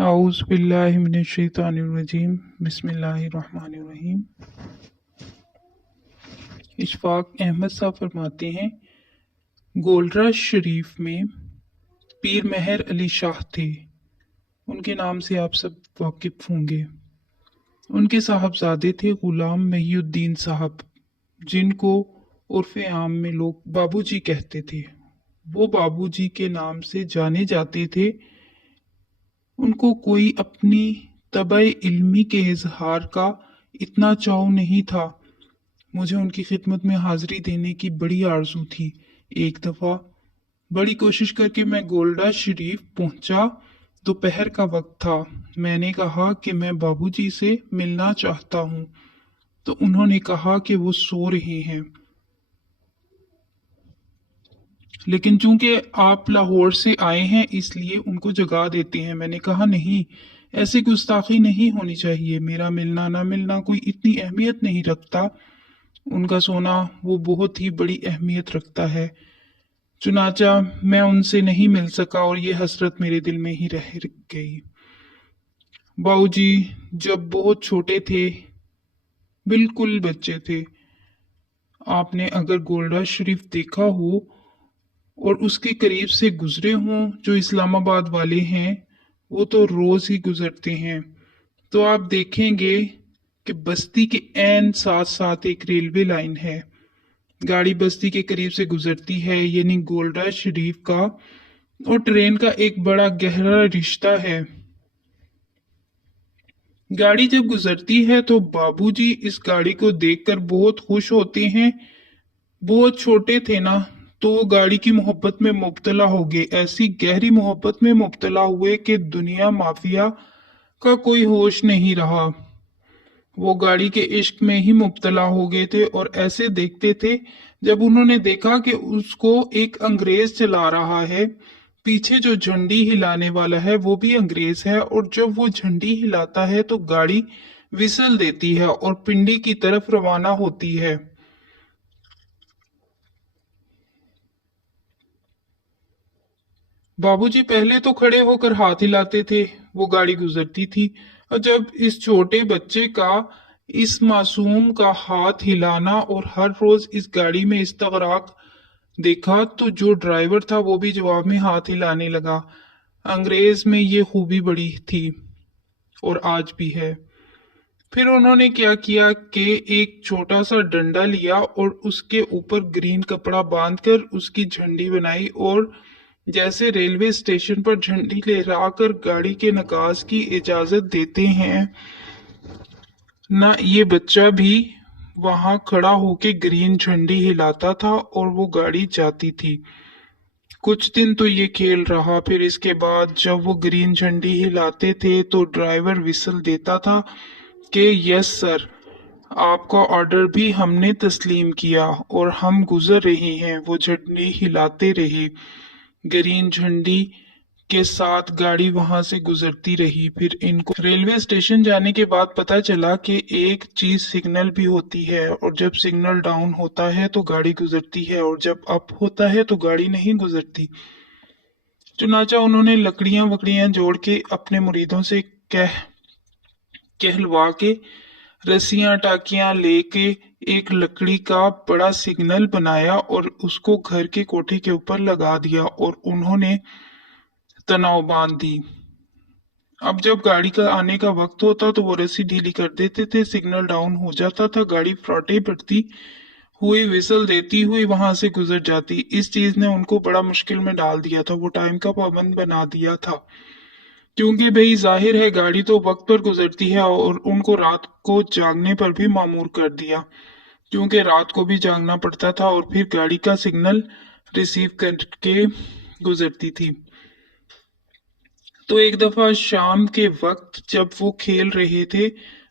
आऊज़ बिल्लाहि मिनश्शैतानिर्रजीम बिस्मिल्लाहिर्रहमानिर्रहीम। इशफाक अहमद साहब फरमाते हैं, गोलरा शरीफ में पीर मेहर अली शाह थे। उनके नाम से आप सब वाकिफ होंगे। उनके साहबजादे थे गुलाम महिउद्दीन साहब, जिनको उर्फ़े आम में लोग बाबूजी कहते थे। वो बाबूजी के नाम से जाने जाते थे। उनको कोई अपनी तबे इल्मी के इजहार का इतना चाव नहीं था। मुझे उनकी खिदमत में हाजिरी देने की बड़ी आरजू थी। एक दफ़ा बड़ी कोशिश करके मैं गोल्डा शरीफ पहुंचा। दोपहर का वक्त था। मैंने कहा कि मैं बाबूजी से मिलना चाहता हूं, तो उन्होंने कहा कि वो सो रहे हैं, लेकिन चूंकि आप लाहौर से आए हैं इसलिए उनको जगा देते हैं। मैंने कहा नहीं, ऐसी गुस्ताखी नहीं होनी चाहिए। मेरा मिलना ना मिलना कोई इतनी अहमियत नहीं रखता, उनका सोना वो बहुत ही बड़ी अहमियत रखता है। चुनाचा मैं उनसे नहीं मिल सका और ये हसरत मेरे दिल में ही रह गई। बाबूजी जब बहुत छोटे थे, बिल्कुल बच्चे थे, आपने अगर गोल्डा शरीफ देखा हो और उसके करीब से गुजरे हों, जो इस्लामाबाद वाले हैं वो तो रोज ही गुजरते हैं, तो आप देखेंगे कि बस्ती के ऐन साथ साथ एक रेलवे लाइन है। गाड़ी बस्ती के करीब से गुजरती है, यानी गोल्डा शरीफ का और ट्रेन का एक बड़ा गहरा रिश्ता है। गाड़ी जब गुजरती है तो बाबूजी इस गाड़ी को देखकर बहुत खुश होते हैं। बहुत छोटे थे ना, तो वो गाड़ी की मोहब्बत में मुब्तला हो गए। ऐसी गहरी मोहब्बत में मुब्तला हुए कि दुनिया माफिया का कोई होश नहीं रहा। वो गाड़ी के इश्क में ही मुब्तला हो गए थे और ऐसे देखते थे। जब उन्होंने देखा कि उसको एक अंग्रेज चला रहा है, पीछे जो झंडी हिलाने वाला है वो भी अंग्रेज है, और जब वो झंडी हिलाता है तो गाड़ी विसल देती है और पिंडी की तरफ रवाना होती है। बाबूजी पहले तो खड़े होकर हाथ हिलाते थे, वो गाड़ी गुजरती थी, और जब इस छोटे बच्चे का, इस मासूम का हाथ हिलाना और हर रोज इस गाड़ी में इस्तगराक देखा, तो जो ड्राइवर था वो भी जवाब में हाथ हिलाने लगा। अंग्रेज में ये खूबी बड़ी थी और आज भी है। फिर उन्होंने क्या किया कि एक छोटा सा डंडा लिया और उसके ऊपर ग्रीन कपड़ा बांधकर उसकी झंडी बनाई, और जैसे रेलवे स्टेशन पर झंडी लहराकर गाड़ी के नकाज की इजाजत देते हैं ना, ये बच्चा भी वहां खड़ा होके ग्रीन झंडी हिलाता था और वो गाड़ी जाती थी। कुछ दिन तो ये खेल रहा। फिर इसके बाद जब वो ग्रीन झंडी हिलाते थे तो ड्राइवर विसल देता था कि यस सर, आपका ऑर्डर भी हमने तस्लीम किया और हम गुजर रहे हैं। वो झंडी हिलाते रहे, ग्रीन झंडी के साथ गाड़ी वहां से गुजरती रही। फिर इनको रेलवे स्टेशन जाने के बाद पता चला कि एक चीज सिग्नल भी होती है, और जब सिग्नल डाउन होता है तो गाड़ी गुजरती है, और जब अप होता है तो गाड़ी नहीं गुजरती। चुनाचा उन्होंने लकड़ियां वकड़ियां जोड़ के अपने मुरीदों से कहलवा के रस्सियां टाकियां लेके एक लकड़ी का बड़ा सिग्नल बनाया और उसको घर के कोठे के ऊपर लगा दिया, और उन्होंने तनाव बांध दी। अब जब गाड़ी का आने का वक्त होता तो वो रस्सी ढीली कर देते थे, सिग्नल डाउन हो जाता था, गाड़ी फ्राटे पड़ती हुई विसल देती हुई वहां से गुजर जाती। इस चीज ने उनको बड़ा मुश्किल में डाल दिया था। वो टाइम का पाबंद बना दिया था, क्योंकि भाई जाहिर है गाड़ी तो वक्त पर गुजरती है, और उनको रात को जागने पर भी मामूर कर दिया, क्योंकि रात को भी जागना पड़ता था और फिर गाड़ी का सिग्नल रिसीव करके गुजरती थी। तो एक दफा शाम के वक्त जब वो खेल रहे थे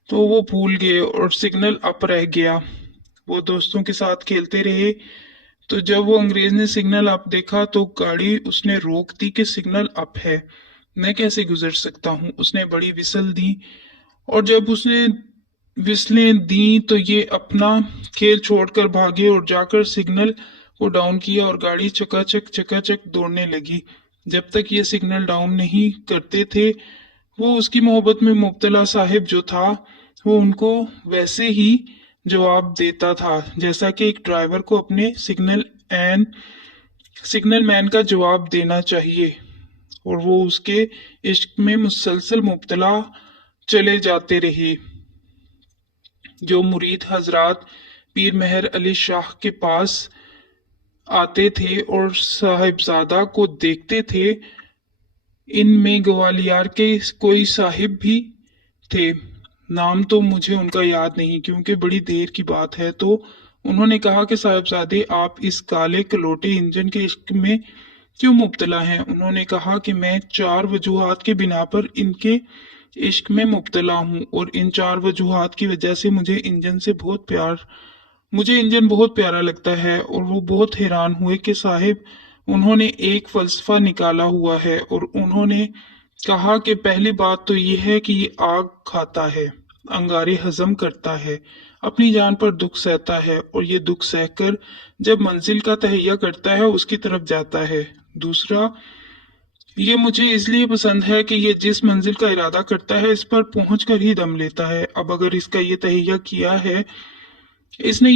तो वो भूल गए और सिग्नल अप रह गया। वो दोस्तों के साथ खेलते रहे, तो जब वो अंग्रेज ने सिग्नल अप देखा तो गाड़ी उसने रोक दी कि सिग्नल अप है, मैं कैसे गुजर सकता हूँ। उसने बड़ी विसल दी, और जब उसने विसलें दी तो ये अपना खेल छोड़कर भागे और जाकर सिग्नल को डाउन किया, और गाड़ी चकाचक चकाचक दौड़ने लगी। जब तक ये सिग्नल डाउन नहीं करते थे वो उसकी मोहब्बत में मुब्तला साहिब जो था वो उनको वैसे ही जवाब देता था जैसा कि एक ड्राइवर को अपने सिग्नल मैन का जवाब देना चाहिए, और वो उसके इश्क में मुसलसल मुब्तला चले जाते रहे। जो मुरीद हजरात पीर मेहर अली शाह के पास आते थे और साहिबजादा को देखते थे, इनमें ग्वालियर के कोई साहिब भी थे। नाम तो मुझे उनका याद नहीं क्योंकि बड़ी देर की बात है। तो उन्होंने कहा कि साहिबजादे, आप इस काले कलोटे इंजन के इश्क में क्यों मुब्तला हैं? उन्होंने कहा कि मैं 4 वजूहात के बिना पर इनके इश्क में मुब्तला हूँ, और इन 4 वजूहात की वजह से मुझे इंजन बहुत प्यारा लगता है। और वो बहुत हैरान हुए कि साहिब, उन्होंने एक फलसफा निकाला हुआ है, और उन्होंने कहा कि पहली बात तो ये है कि ये आग खाता है, अंगारे हजम करता है, अपनी जान पर दुख सहता है, और ये दुख सहकर जब मंजिल का तहैया करता है उसकी तरफ जाता है। दूसरा, ये मुझे इसलिए पसंद है कि ये जिस मंजिल का इरादा करता है इस पर पहुंचकर ही दम लेता है। अब अगर इसने ये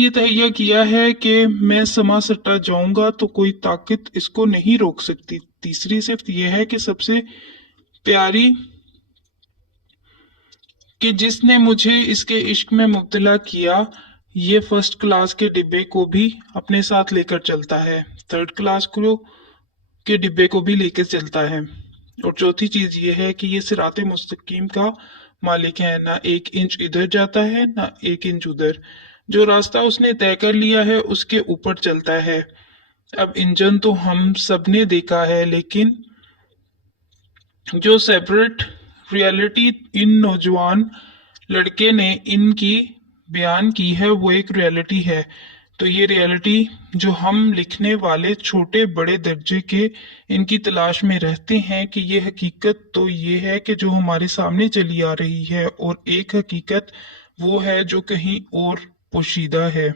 तहैया किया है कि मैं समा सट्टा जाऊंगा तो कोई ताकत इसको नहीं रोक सकती। तीसरी सिर्फ ये है कि सबसे प्यारी, कि जिसने मुझे इसके इश्क में मुब्तला किया, ये फर्स्ट क्लास के डिब्बे को भी अपने साथ लेकर चलता है, थर्ड क्लास के डिब्बे को भी लेकर चलता है, और चौथी चीज ये है कि ये सिराते मुस्तकीम का मालिक है, ना 1 इंच इधर जाता है ना 1 इंच उधर। जो रास्ता उसने तय कर लिया है उसके ऊपर चलता है। अब इंजन तो हम सब ने देखा है, लेकिन जो सेपरेट रियलिटी इन नौजवान लड़के ने इनकी बयान की है वो एक रियलिटी है। तो ये रियलिटी जो हम लिखने वाले छोटे बड़े दर्जे के इनकी तलाश में रहते हैं कि ये हकीकत तो ये है कि जो हमारे सामने चली आ रही है, और एक हकीकत वो है जो कहीं और पोशीदा है।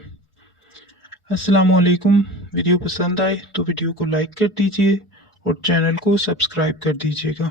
अस्सलाम वालेकुम। वीडियो पसंद आए तो वीडियो को लाइक कर दीजिए और चैनल को सब्सक्राइब कर दीजिएगा।